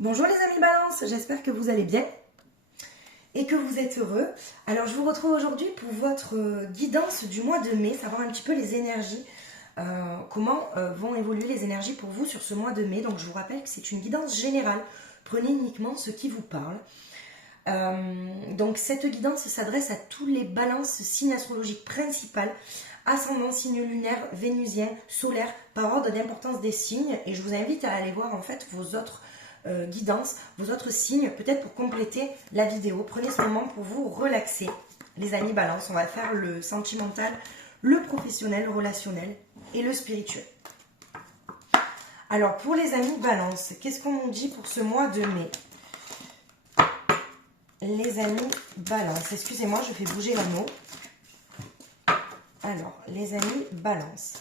Bonjour les amis Balance, j'espère que vous allez bien et que vous êtes heureux. Alors je vous retrouve aujourd'hui pour votre guidance du mois de mai, savoir un petit peu les énergies, comment vont évoluer les énergies pour vous sur ce mois de mai. Donc je vous rappelle que c'est une guidance générale, prenez uniquement ce qui vous parle. Donc cette guidance s'adresse à tous les balances signes astrologiques principales, ascendant, signe lunaire, vénusien, solaire, par ordre d'importance des signes. Et je vous invite à aller voir en fait vos autres guidances, vos autres signes, peut-être pour compléter la vidéo. Prenez ce moment pour vous relaxer, les amis Balance. On va faire le sentimental, le professionnel, le relationnel et le spirituel. Alors pour les amis Balance, qu'est-ce qu'on nous dit pour ce mois de mai? Les amis Balance, excusez-moi, je fais bouger l'anneau. Alors, les amis Balance.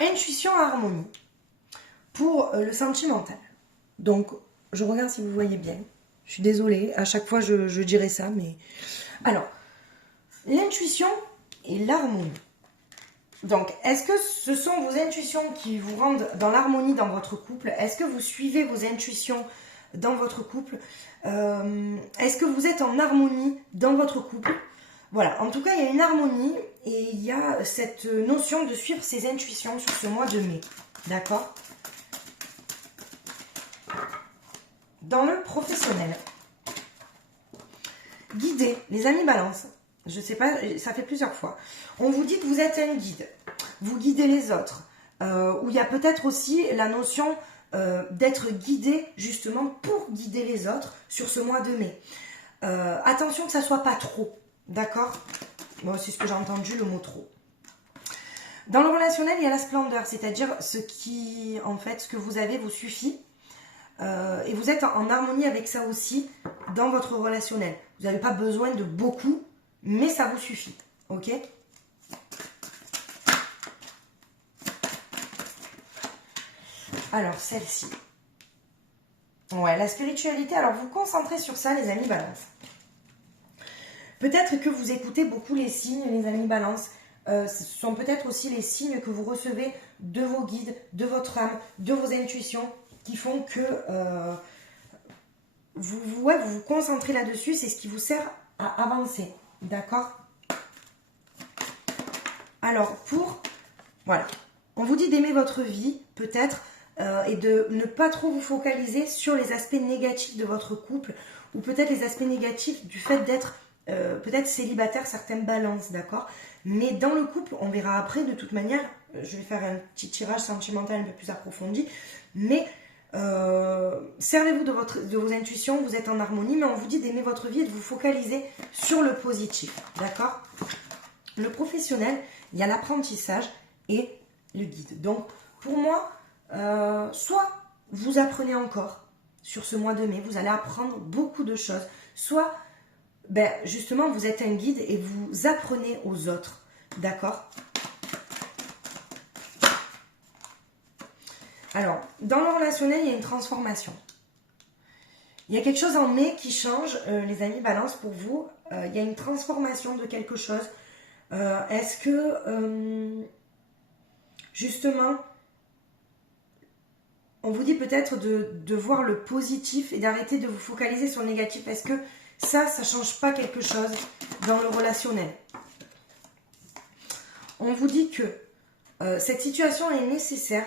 Intuition, harmonie. Pour le sentimental. Donc, je regarde si vous voyez bien. Je suis désolée, à chaque fois je dirais ça, mais... Alors, l'intuition et l'harmonie. Donc, est-ce que ce sont vos intuitions qui vous rendent dans l'harmonie dans votre couple? Est-ce que vous suivez vos intuitions dans votre couple? Est-ce que vous êtes en harmonie dans votre couple? Voilà, en tout cas, il y a une harmonie et il y a cette notion de suivre ses intuitions sur ce mois de mai. D'accord? Dans le professionnel, guider, les amis Balance, je sais pas, ça fait plusieurs fois. On vous dit que vous êtes un guide, vous guidez les autres, où il y a peut-être aussi la notion d'être guidé justement pour guider les autres sur ce mois de mai. Attention que ça soit pas trop, d'accord? Moi, c'est ce que j'ai entendu, le mot trop. Dans le relationnel, il y a la splendeur, c'est-à-dire ce que vous avez vous suffit. Et vous êtes en harmonie avec ça aussi dans votre relationnel. Vous n'avez pas besoin de beaucoup, mais ça vous suffit. Ok? Alors, celle-ci. Ouais, la spiritualité. Alors, vous concentrez sur ça, les amis Balance. Peut-être que vous écoutez beaucoup les signes, les amis Balance. Ce sont peut-être aussi les signes que vous recevez de vos guides, de votre âme, de vos intuitions, qui font que vous vous concentrez là-dessus. C'est ce qui vous sert à avancer. D'accord? Alors, voilà. On vous dit d'aimer votre vie, peut-être, et de ne pas trop vous focaliser sur les aspects négatifs de votre couple, ou peut-être les aspects négatifs du fait d'être peut-être célibataire, certaines balances, d'accord? Mais dans le couple, on verra après, de toute manière, je vais faire un petit tirage sentimental un peu plus approfondi, mais servez-vous de vos intuitions, vous êtes en harmonie, mais on vous dit d'aimer votre vie et de vous focaliser sur le positif, d'accord? Le professionnel, il y a l'apprentissage et le guide. Donc, pour moi, soit vous apprenez encore sur ce mois de mai, vous allez apprendre beaucoup de choses, soit, justement, vous êtes un guide et vous apprenez aux autres, d'accord? Alors, dans le relationnel, il y a une transformation. Il y a quelque chose en mai qui change, les amis Balance, pour vous. Il y a une transformation de quelque chose. Est-ce que, justement, on vous dit peut-être de voir le positif et d'arrêter de vous focaliser sur le négatif? Est-ce que ça ne change pas quelque chose dans le relationnel? On vous dit que cette situation est nécessaire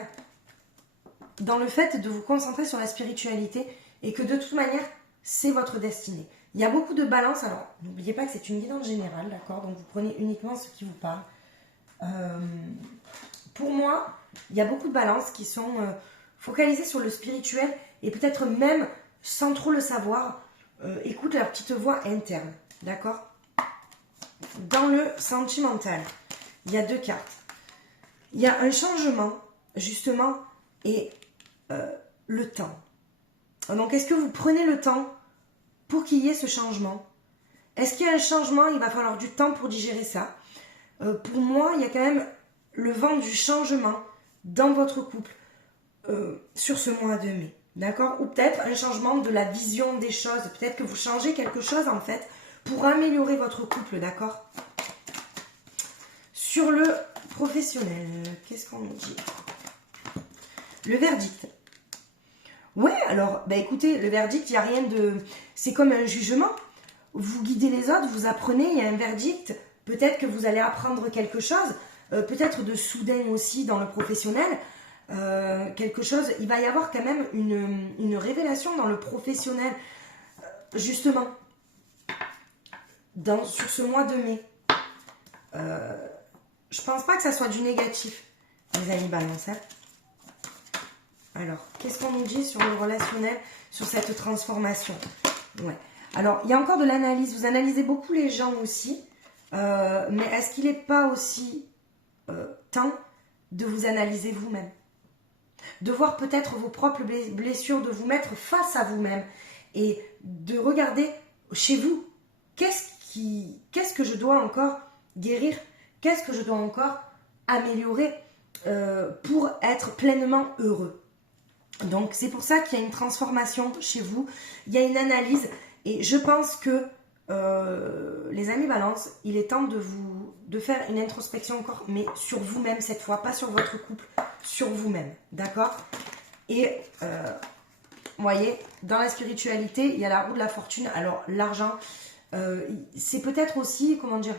dans le fait de vous concentrer sur la spiritualité et que de toute manière, c'est votre destinée. Il y a beaucoup de balance. Alors, n'oubliez pas que c'est une guidance générale, d'accord? Donc, vous prenez uniquement ce qui vous parle. Pour moi, il y a beaucoup de balances qui sont focalisées sur le spirituel et peut-être même, sans trop le savoir, écoutent leur petite voix interne, d'accord? Dans le sentimental, il y a deux cartes. Il y a un changement, justement, et le temps. Donc, est-ce que vous prenez le temps pour qu'il y ait ce changement? Est-ce qu'il y a un changement? Il va falloir du temps pour digérer ça. Pour moi, il y a quand même le vent du changement dans votre couple sur ce mois de mai. D'accord? Ou peut-être un changement de la vision des choses. Peut-être que vous changez quelque chose, en fait, pour améliorer votre couple. D'accord? Sur le professionnel, qu'est-ce qu'on nous dit? Le verdict. Ouais, alors, bah écoutez, le verdict, il n'y a rien de... C'est comme un jugement. Vous guidez les autres, vous apprenez, il y a un verdict. Peut-être que vous allez apprendre quelque chose, peut-être de soudain aussi dans le professionnel. Quelque chose, il va y avoir quand même une révélation dans le professionnel. Justement, sur ce mois de mai. Je pense pas que ça soit du négatif, les amis balance. Hein. Alors, qu'est-ce qu'on nous dit sur le relationnel, sur cette transformation? Ouais. Alors, il y a encore de l'analyse. Vous analysez beaucoup les gens aussi. Mais est-ce qu'il n'est pas aussi temps de vous analyser vous-même? De voir peut-être vos propres blessures, de vous mettre face à vous-même et de regarder chez vous, qu'est-ce que je dois encore guérir? Qu'est-ce que je dois encore améliorer pour être pleinement heureux? Donc c'est pour ça qu'il y a une transformation chez vous, il y a une analyse et je pense que les amis balance, il est temps de faire une introspection encore, mais sur vous-même cette fois, pas sur votre couple, sur vous-même, d'accord? Et vous voyez, dans la spiritualité, il y a la roue de la fortune. Alors l'argent, c'est peut-être aussi, comment dire,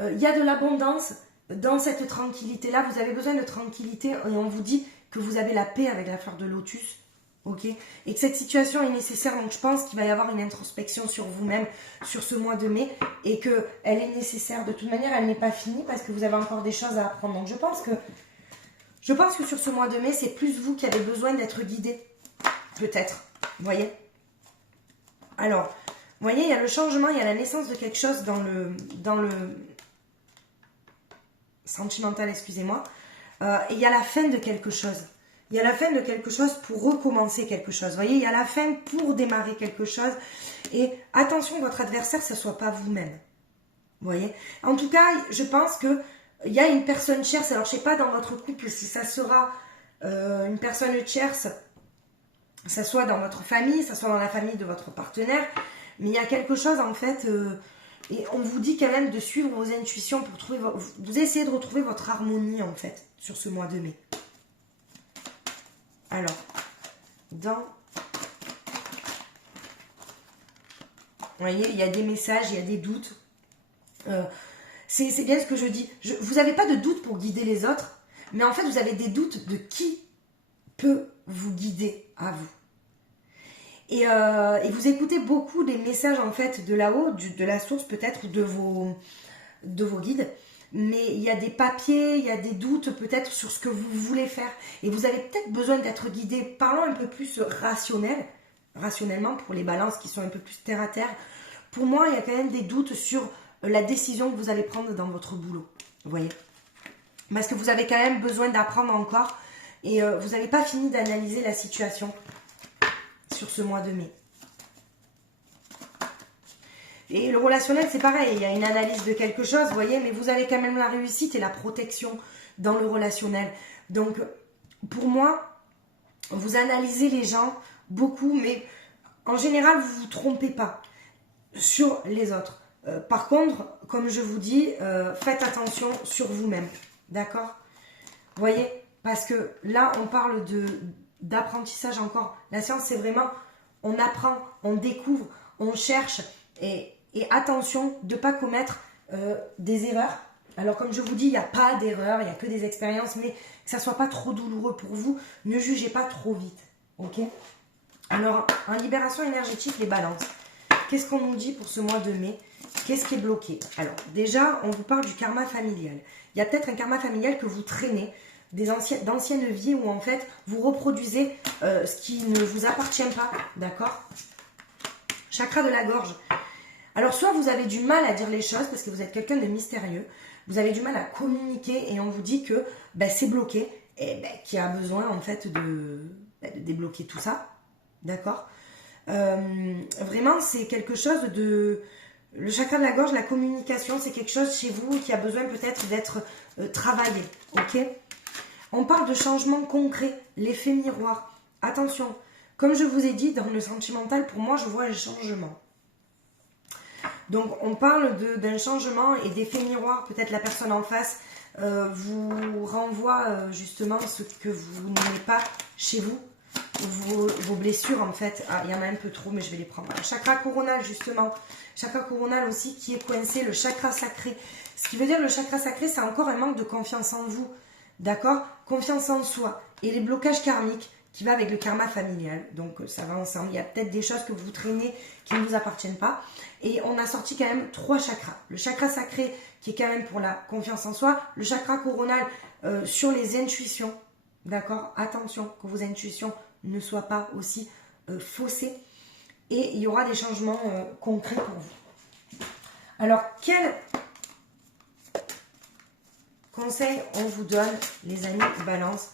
il y a de l'abondance dans cette tranquillité-là. Vous avez besoin de tranquillité et on vous dit que vous avez la paix avec la fleur de lotus. Ok, et que cette situation est nécessaire, donc je pense qu'il va y avoir une introspection sur vous-même sur ce mois de mai et qu'elle est nécessaire. De toute manière, elle n'est pas finie parce que vous avez encore des choses à apprendre. Donc je pense que sur ce mois de mai, c'est plus vous qui avez besoin d'être guidé, peut-être. Vous voyez? Alors, vous voyez, il y a le changement, il y a la naissance de quelque chose dans le sentimental, excusez-moi, et il y a la fin de quelque chose. Il y a la fin de quelque chose pour recommencer quelque chose. Vous voyez, il y a la fin pour démarrer quelque chose. Et attention, votre adversaire, ce ne soit pas vous-même. Vous voyez? En tout cas, je pense qu'il y a une personne tierce. Alors, je ne sais pas dans votre couple si ça sera une personne tierce, ça soit dans votre famille, ça soit dans la famille de votre partenaire. Mais il y a quelque chose, en fait, et on vous dit quand même de suivre vos intuitions pour trouver... Vous essayez de retrouver votre harmonie, en fait, sur ce mois de mai. Alors, vous voyez, il y a des messages, il y a des doutes. C'est bien ce que je dis. Vous n'avez pas de doute pour guider les autres, mais en fait, vous avez des doutes de qui peut vous guider à vous. Et vous écoutez beaucoup des messages, en fait, de là-haut, de la source peut-être, de vos guides. Mais il y a des papiers, il y a des doutes peut-être sur ce que vous voulez faire. Et vous avez peut-être besoin d'être guidé. Parlons un peu plus rationnellement pour les balances qui sont un peu plus terre à terre. Pour moi, il y a quand même des doutes sur la décision que vous allez prendre dans votre boulot. Vous voyez? Parce que vous avez quand même besoin d'apprendre encore. Et vous n'avez pas fini d'analyser la situation sur ce mois de mai. Et le relationnel, c'est pareil, il y a une analyse de quelque chose, vous voyez, mais vous avez quand même la réussite et la protection dans le relationnel. Donc, pour moi, vous analysez les gens beaucoup, mais en général, vous ne vous trompez pas sur les autres. Par contre, comme je vous dis, faites attention sur vous-même, d'accord? Vous voyez, parce que là, on parle d'apprentissage encore. La science, c'est vraiment, on apprend, on découvre, on cherche et attention de ne pas commettre des erreurs. Alors comme je vous dis, il n'y a pas d'erreur, il n'y a que des expériences, mais que ça ne soit pas trop douloureux pour vous, ne jugez pas trop vite. Ok? Alors, en libération énergétique, les balances. Qu'est-ce qu'on nous dit pour ce mois de mai? Qu'est-ce qui est bloqué? Alors, déjà, on vous parle du karma familial. Il y a peut-être un karma familial que vous traînez, d'anciennes vies où en fait, vous reproduisez ce qui ne vous appartient pas, d'accord? Chakra de la gorge. Alors, soit vous avez du mal à dire les choses parce que vous êtes quelqu'un de mystérieux, vous avez du mal à communiquer et on vous dit que c'est bloqué et qu'il y a besoin en fait de débloquer tout ça, d'accord? Vraiment, c'est quelque chose de... Le chakra de la gorge, la communication, c'est quelque chose chez vous qui a besoin peut-être d'être travaillé, ok? On parle de changement concret, l'effet miroir. Attention, comme je vous ai dit, dans le sentimental, pour moi, je vois un changement. Donc, on parle d'un changement et d'effet miroir. Peut-être la personne en face vous renvoie justement ce que vous n'aimez pas chez vous. vos blessures en fait. Ah, il y en a un peu trop, mais je vais les prendre. Voilà. Chakra coronal justement. Chakra coronal aussi qui est coincé, le chakra sacré. Ce qui veut dire le chakra sacré, c'est encore un manque de confiance en vous. D'accord? Confiance en soi. Et les blocages karmiques qui va avec le karma familial. Donc ça va ensemble. Il y a peut-être des choses que vous traînez qui ne vous appartiennent pas. Et on a sorti quand même 3 chakras. Le chakra sacré qui est quand même pour la confiance en soi. Le chakra coronal sur les intuitions. D'accord? Attention que vos intuitions ne soient pas aussi faussées. Et il y aura des changements concrets pour vous. Alors, quel conseil on vous donne, les amis Balance,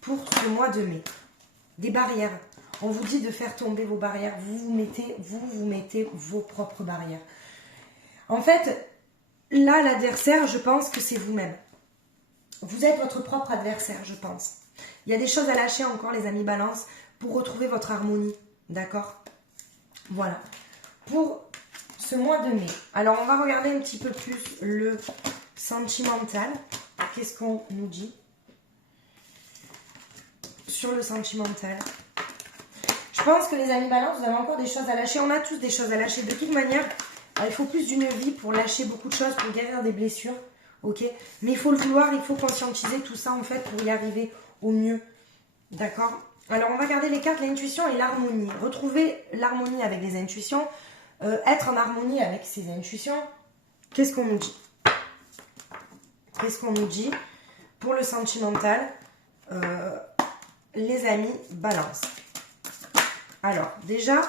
pour ce mois de mai? Des barrières. On vous dit de faire tomber vos barrières. Vous mettez vos propres barrières. En fait, là, l'adversaire, je pense que c'est vous-même. Vous êtes votre propre adversaire, je pense. Il y a des choses à lâcher encore, les amis Balance, pour retrouver votre harmonie. D'accord? Voilà. Pour ce mois de mai. Alors, on va regarder un petit peu plus le sentimental. Qu'est-ce qu'on nous dit sur le sentimental? Je pense que les amis Balance, vous avez encore des choses à lâcher. On a tous des choses à lâcher. De toute manière, il faut plus d'une vie pour lâcher beaucoup de choses, pour guérir des blessures. Ok? Mais il faut le vouloir, il faut conscientiser tout ça en fait pour y arriver au mieux. D'accord? Alors, on va garder les cartes, l'intuition et l'harmonie. Retrouver l'harmonie avec les intuitions. Être en harmonie avec ses intuitions. Qu'est-ce qu'on nous dit? Qu'est-ce qu'on nous dit pour le sentimental, les amis Balance? Alors, déjà,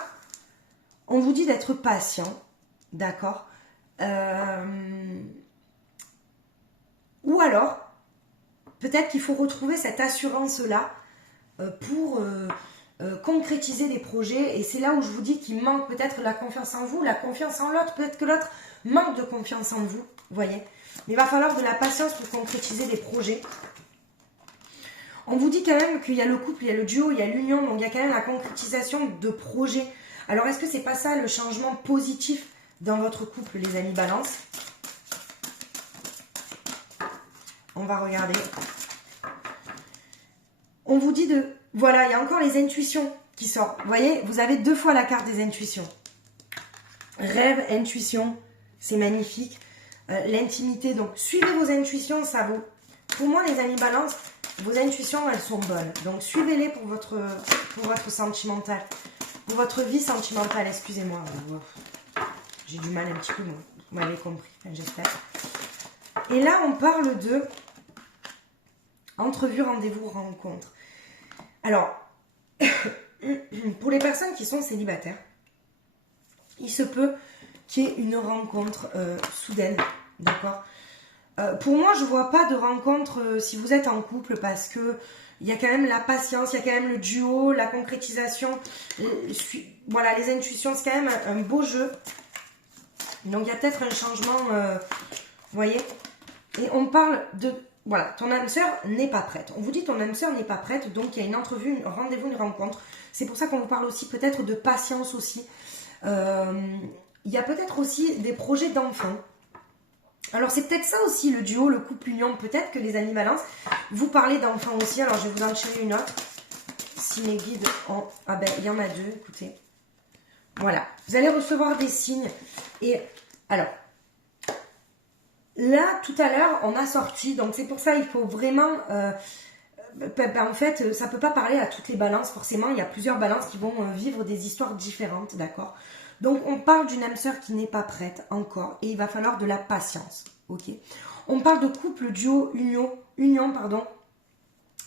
on vous dit d'être patient. D'accord? Ou alors, peut-être qu'il faut retrouver cette assurance-là pour concrétiser des projets. Et c'est là où je vous dis qu'il manque peut-être la confiance en vous, la confiance en l'autre. Peut-être que l'autre manque de confiance en vous, vous voyez. Mais il va falloir de la patience pour concrétiser des projets. On vous dit quand même qu'il y a le couple, il y a le duo, il y a l'union. Donc il y a quand même la concrétisation de projets. Alors est-ce que c'est pas ça le changement positif dans votre couple, les amis Balance? On va regarder. On vous dit de... Voilà, il y a encore les intuitions qui sortent. Vous voyez, vous avez 2 fois la carte des intuitions. Rêve, intuition, c'est magnifique. L'intimité, donc suivez vos intuitions, ça vaut. Pour moi, les amis Balance, vos intuitions, elles sont bonnes. Donc suivez-les pour votre sentimental. Pour votre vie sentimentale, excusez-moi. J'ai du mal un petit peu, moi. Vous m'avez compris, enfin, j'espère. Et là, on parle de entrevue, rendez-vous, rencontre. Alors, pour les personnes qui sont célibataires, il se peut qu'il y ait une rencontre soudaine, d'accord? Pour moi, je ne vois pas de rencontre si vous êtes en couple parce que il y a quand même la patience, il y a quand même le duo, la concrétisation. Voilà, les intuitions, c'est quand même un beau jeu. Donc, il y a peut-être un changement, vous voyez? Et on parle de... Voilà, ton âme sœur n'est pas prête. On vous dit ton âme sœur n'est pas prête, donc il y a une entrevue, un rendez-vous, une rencontre. C'est pour ça qu'on vous parle aussi peut-être de patience aussi. Il y a peut-être aussi des projets d'enfants. Alors c'est peut-être ça aussi le duo, le couple union. Peut-être que les amis Balance, vous parlez d'enfants aussi. Alors je vais vous en tirer une autre. Si mes guides ont... Ah ben il y en a 2, écoutez. Voilà, vous allez recevoir des signes. Et alors... Là, tout à l'heure, on a sorti, donc c'est pour ça il faut vraiment... en fait, ça ne peut pas parler à toutes les balances, forcément. Il y a plusieurs balances qui vont vivre des histoires différentes, d'accord? Donc, on parle d'une âme sœur qui n'est pas prête encore et il va falloir de la patience, ok? On parle de couple, duo, union, pardon.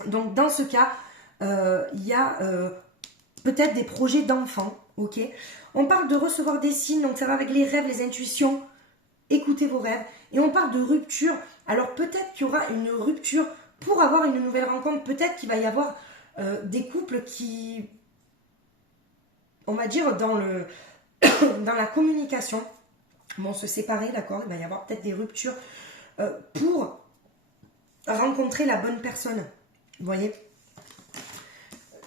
Donc, dans ce cas, il y a peut-être des projets d'enfants, ok? On parle de recevoir des signes, donc ça va avec les rêves, les intuitions. Écoutez vos rêves. Et on parle de rupture. Alors peut-être qu'il y aura une rupture pour avoir une nouvelle rencontre. Peut-être qu'il va y avoir des couples qui, on va dire, dans la communication, vont se séparer, d'accord? Il va y avoir peut-être des ruptures pour rencontrer la bonne personne. Vous voyez?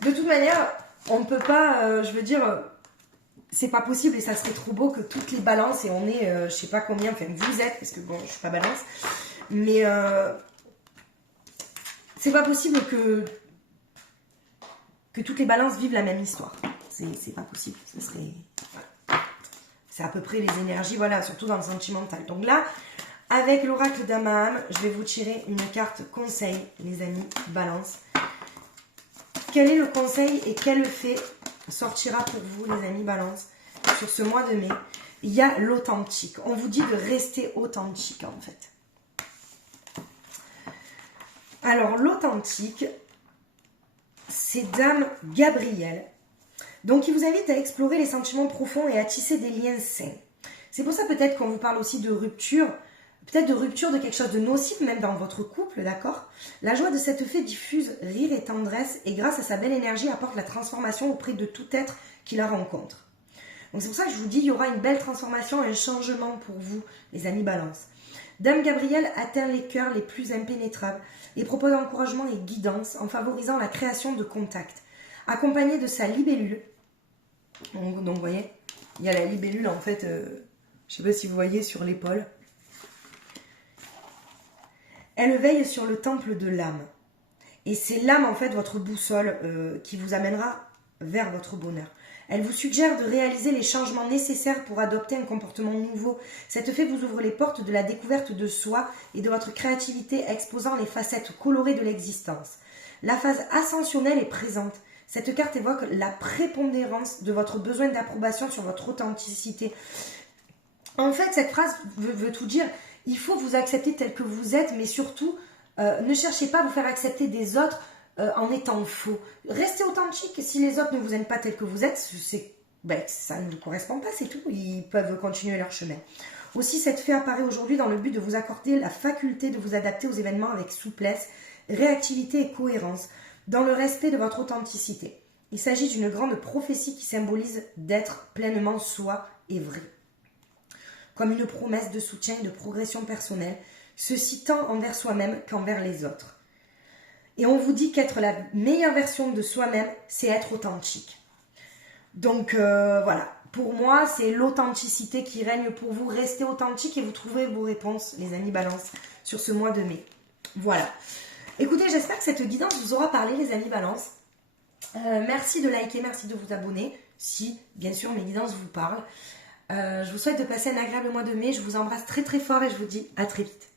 De toute manière, on ne peut pas, je veux dire... C'est pas possible et ça serait trop beau que toutes les balances et on est, je sais pas combien, enfin vous êtes, parce que bon, je suis pas balance, mais c'est pas possible que que toutes les balances vivent la même histoire. C'est pas possible. Ce serait... C'est à peu près les énergies, voilà, surtout dans le sentimental. Donc là, avec l'oracle d'Amaham, je vais vous tirer une carte conseil, les amis, balance. Quel est le conseil et quel fait sortira pour vous, les amis, balance, sur ce mois de mai? Il y a l'authentique. On vous dit de rester authentique, en fait. Alors, l'authentique, c'est Dame Gabrielle. Donc, il vous invite à explorer les sentiments profonds et à tisser des liens sains. C'est pour ça peut-être qu'on vous parle aussi de rupture, peut-être de rupture de quelque chose de nocif, même dans votre couple, d'accord? La joie de cette fée diffuse rire et tendresse et grâce à sa belle énergie apporte la transformation auprès de tout être qui la rencontre. Donc c'est pour ça que je vous dis, il y aura une belle transformation et un changement pour vous, les amis balance. Dame Gabrielle atteint les cœurs les plus impénétrables et propose encouragement et guidance en favorisant la création de contacts. Accompagnée de sa libellule, donc vous voyez, il y a la libellule en fait, je ne sais pas si vous voyez sur l'épaule. Elle veille sur le temple de l'âme. Et c'est l'âme en fait, votre boussole qui vous amènera vers votre bonheur. Elle vous suggère de réaliser les changements nécessaires pour adopter un comportement nouveau. Cette fée vous ouvre les portes de la découverte de soi et de votre créativité, exposant les facettes colorées de l'existence. La phase ascensionnelle est présente. Cette carte évoque la prépondérance de votre besoin d'approbation sur votre authenticité. En fait, cette phrase veut tout dire. Il faut vous accepter tel que vous êtes, mais surtout, ne cherchez pas à vous faire accepter des autres en étant faux. Restez authentique. Si les autres ne vous aiment pas tel que vous êtes, ça ne vous correspond pas, c'est tout. Ils peuvent continuer leur chemin. Aussi, cette fée apparaît aujourd'hui dans le but de vous accorder la faculté de vous adapter aux événements avec souplesse, réactivité et cohérence, dans le respect de votre authenticité. Il s'agit d'une grande prophétie qui symbolise d'être pleinement soi et vrai. Comme une promesse de soutien et de progression personnelle, ceci tant envers soi-même qu'envers les autres. Et on vous dit qu'être la meilleure version de soi-même, c'est être authentique. Donc voilà, pour moi, c'est l'authenticité qui règne pour vous. Restez authentique et vous trouverez vos réponses, les amis balance, sur ce mois de mai. Voilà. Écoutez, j'espère que cette guidance vous aura parlé, les amis balance. Merci de liker, merci de vous abonner, si, bien sûr, mes guidances vous parlent. Je vous souhaite de passer un agréable mois de mai. Je vous embrasse très très fort et je vous dis à très vite.